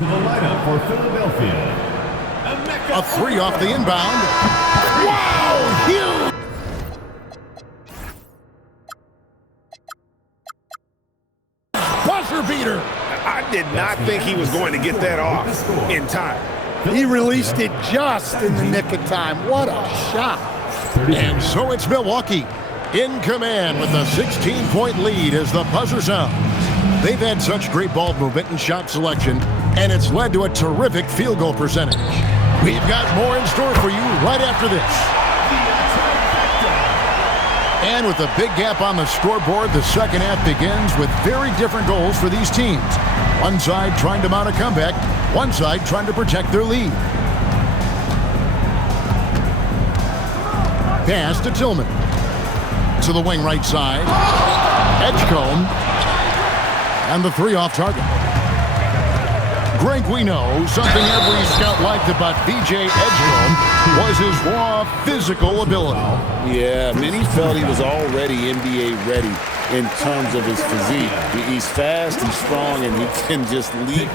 To the lineup for Philadelphia. A three off the inbound. Wow, huge! Buzzer beater. I did not think he was going to get that off in time. He released it just in the nick of time. What a shot. And so it's Milwaukee in command with a 16-point lead as the buzzer sounds. They've had such great ball movement and shot selection, and it's led to a terrific field goal percentage. We've got more in store for you right after this. And with a big gap on the scoreboard, the second half begins with very different goals for these teams. One side trying to mount a comeback, one side trying to protect their lead. Pass to Tillman. To the wing right side. Edgecombe. And the three off target. Greg, we know something every scout liked about VJ Edgecombe was his raw physical ability. Yeah, many felt he was already NBA ready in terms of his physique. He's fast, he's strong, and he can just leap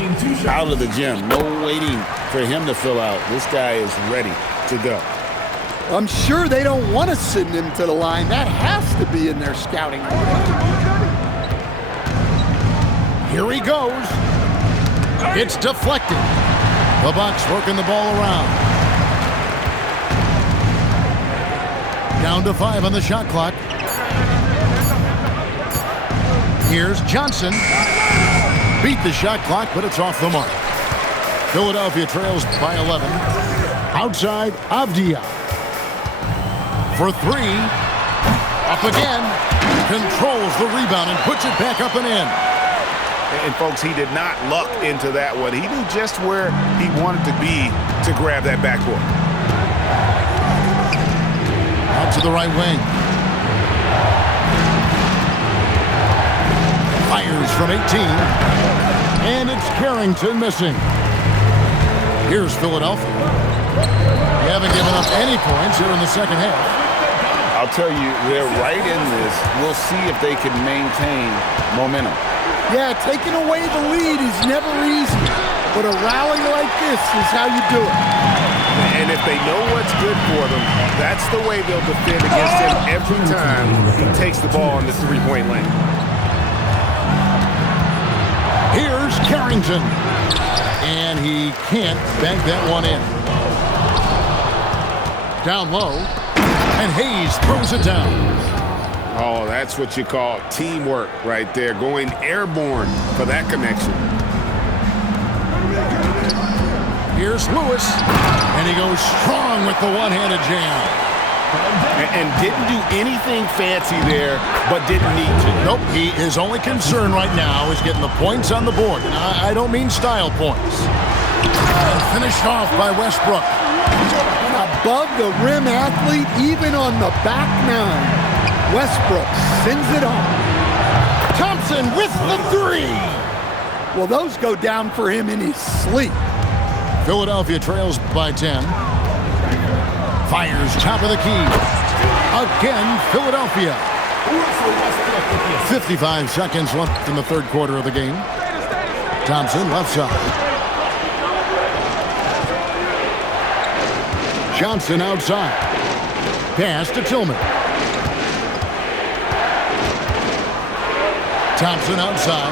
out of the gym. No waiting for him to fill out. This guy is ready to go. I'm sure they don't want to send him to the line. That has to be in their scouting. Here he goes. It's deflected. The Bucks working the ball around. Down to 5 on the shot clock. Here's Johnson. Beat the shot clock, but it's off the mark. Philadelphia trails by 11. Outside, Avdia. For 3. Up again. Controls the rebound and puts it back up and in. And folks, he did not luck into that one. He knew just where he wanted to be to grab that backboard. Out to the right wing. Fires from 18. And it's Carrington missing. Here's Philadelphia. They haven't given up any points here in the second half. I'll tell you, they're right in this. We'll see if they can maintain momentum. Yeah, taking away the lead is never easy, but a rally like this is how you do it. And if they know what's good for them, that's the way they'll defend against him every time he takes the ball in the three-point lane. Here's Carrington. And he can't bank that one in. Down low. And Hayes throws it down. Oh, that's what you call teamwork right there, going airborne for that connection. Here's Lewis, and he goes strong with the one-handed jam. And didn't do anything fancy there, but didn't need to. Nope, his only concern right now is getting the points on the board. I don't mean style points. And finished off by Westbrook. Above the rim athlete, even on the back nine. Westbrook sends it on. Thompson with the 3. Well, those go down for him in his sleep. Philadelphia trails by 10. Fires top of the key. Again, Philadelphia. 55 seconds left in the third quarter of the game. Thompson left side. Johnson outside. Pass to Tillman. Thompson outside.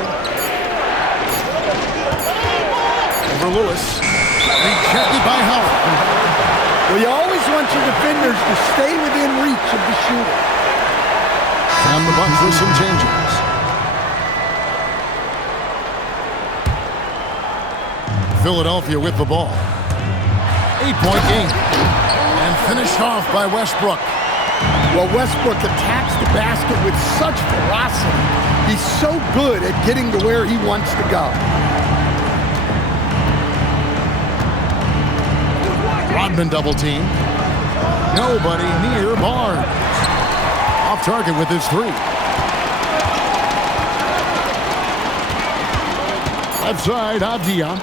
Over Lewis. Rejected by Howard. Well, you always want your defenders to stay within reach of the shooter. And the Bucks with some changes. Philadelphia with the ball. 8-point game. And finished off by Westbrook. Well, Westbrook attacks the basket with such velocity. He's so good at getting to where he wants to go. Rodman double team. Nobody near Barnes. Off target with his 3. Left side, Avdia.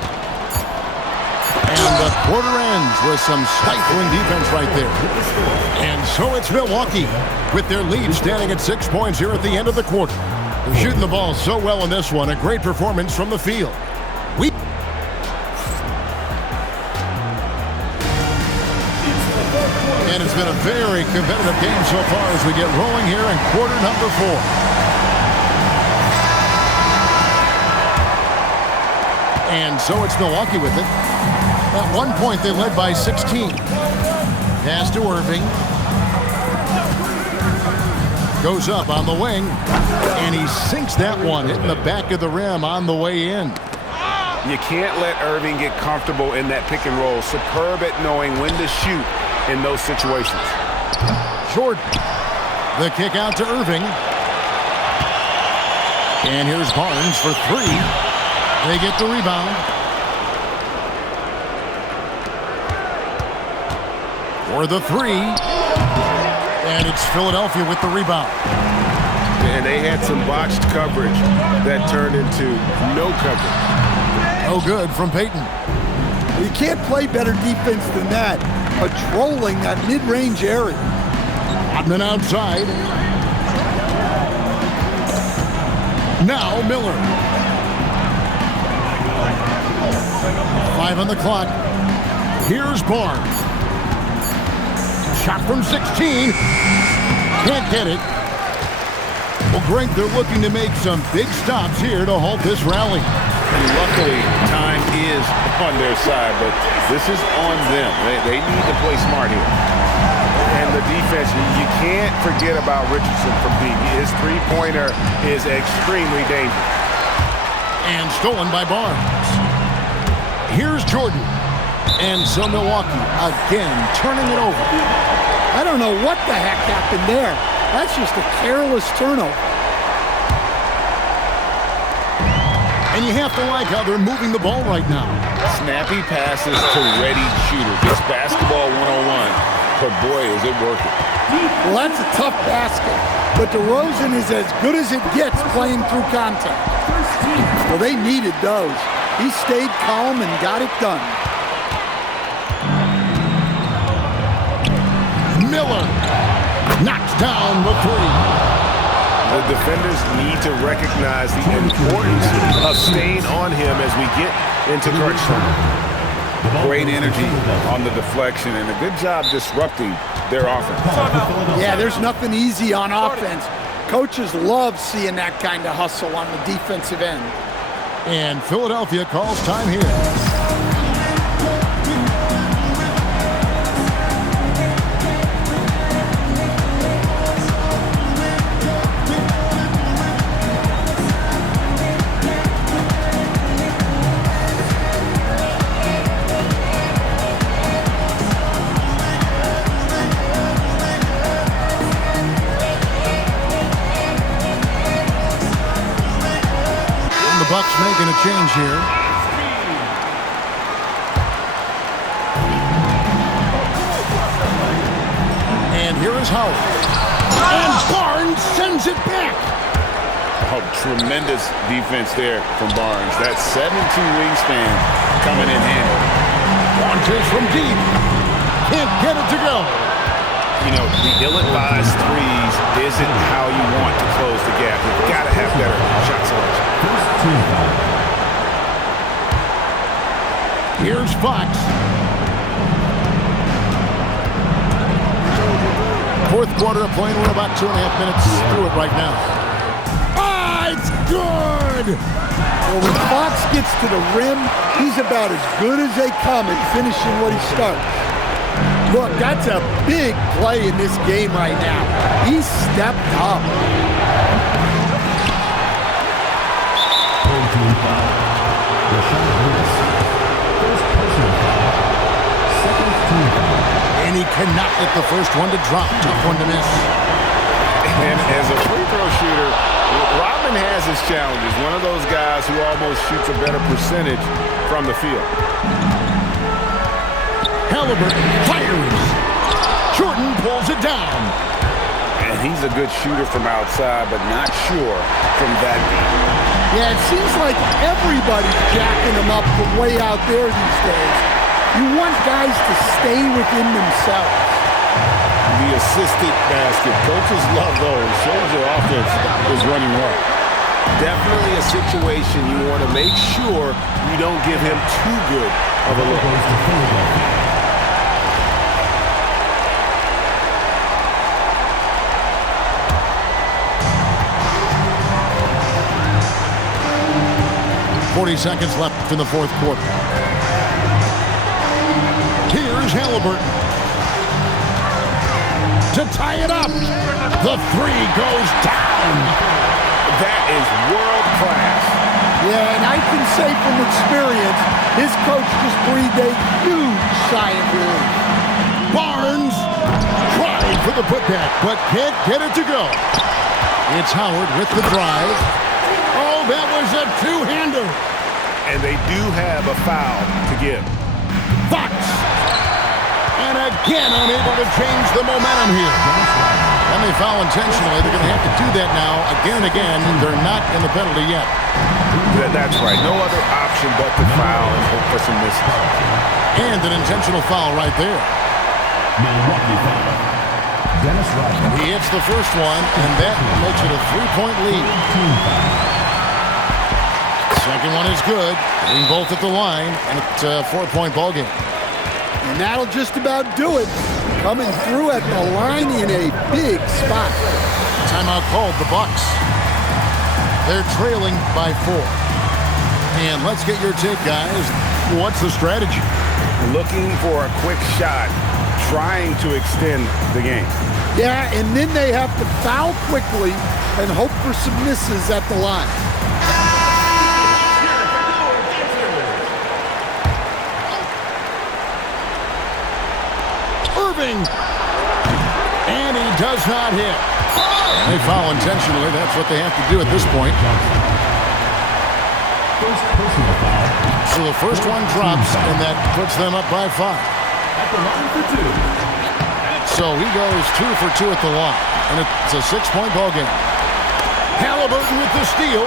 And the quarter ends with some stifling defense right there. And so it's Milwaukee with their lead standing at 6 points here at the end of the quarter. They're shooting the ball so well in this one. A great performance from the field. And it's been a very competitive game so far as we get rolling here in quarter number 4. And so it's Milwaukee with it. At one point, they led by 16. Pass to Irving. Goes up on the wing. And he sinks that one, hitting the back of the rim on the way in. You can't let Irving get comfortable in that pick and roll. Superb at knowing when to shoot in those situations. Jordan. The kick out to Irving. And here's Barnes for 3. They get the rebound. For the 3. And it's Philadelphia with the rebound. And they had some botched coverage that turned into no coverage. No good from Payton. You can't play better defense than that. Patrolling that mid-range area. Rodman outside. Now Miller. 5 on the clock. Here's Barnes. Shot from 16. Can't get it. Well, Greg, they're looking to make some big stops here to halt this rally. And luckily, time is on their side, but this is on them. They need to play smart here. And the defense, you can't forget about Richardson from deep. His three-pointer is extremely dangerous. And stolen by Barnes. Here's Jordan. And so Milwaukee again turning it over. I don't know what the heck happened there. That's just a careless turnover. And you have to like how they're moving the ball right now. Snappy passes to ready shooters. It's basketball 101, but boy, is it working. Well, that's a tough basket, but DeRozan is as good as it gets playing through contact. Well, they needed those. He stayed calm and got it done. Miller knocks down the 3. The defenders need to recognize the importance of staying on him as we get into crunch time. Great energy on the deflection and a good job disrupting their offense. Yeah, there's nothing easy on offense. Coaches love seeing that kind of hustle on the defensive end. And Philadelphia calls time here. Bucks making a change here. And here is Howard. And Barnes sends it back. Oh, tremendous defense there from Barnes. That 7'2" wingspan coming in handy. Launches from deep. Can't get it to go. You know, the ill-advised threes isn't how you want to close the gap. You've got to have better shot selection. Here's Fox. Fourth quarter of play. We're about 2.5 minutes through it right now. Ah, it's good! Well, when Fox gets to the rim, he's about as good as they come at finishing what he starts. Look, that's a big play in this game right now. He stepped up. And he cannot get the first one to drop. Tough one to miss. And as a free throw shooter, Rodman has his challenges. One of those guys who almost shoots a better percentage from the field. Halliburton fires. Jordan pulls it down. And he's a good shooter from outside, but not sure from that deep. Yeah, it seems like everybody's jacking him up from way out there these days. You want guys to stay within themselves. The assisted basket. Coaches love those. Shows your offense is running well. Definitely a situation you want to make sure you don't give him too good of a look. 40 seconds left in the fourth quarter. Here's Halliburton. To tie it up. The three goes down. That is world class. Yeah, and I can say from experience, his coach just breathed a huge sigh of relief. Barnes tried for the putback, but can't get it to go. It's Howard with the drive. Oh, that was a two-hander. And they do have a foul to give. Fox. And again, unable to change the momentum here. And they foul intentionally. They're going to have to do that now again and again. They're not in the penalty yet. That's right. No other option but to foul and hope for some misses. And an intentional foul right there. Milwaukee foul. Dennis Rodman. He hits the first one, and that makes it a three-point lead. Second one is good. Being both at the line, and it's a four-point ball game. And that'll just about do it. Coming through at the line in a big spot. Timeout called, the Bucks. They're trailing by 4. And let's get your take, guys. What's the strategy? Looking for a quick shot, trying to extend the game. Yeah, and then they have to foul quickly and hope for some misses at the line. Irving. And he does not hit. They foul intentionally. That's what they have to do at this point. First personal foul. So the first one drops, and that puts them up by 5. At the line for 2. So he goes 2 for 2 at the line, and it's a 6-point ball game. Halliburton with the steal.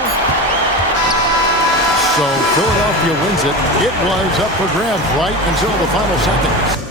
So Philadelphia wins it. It was up for grabs right until the final seconds.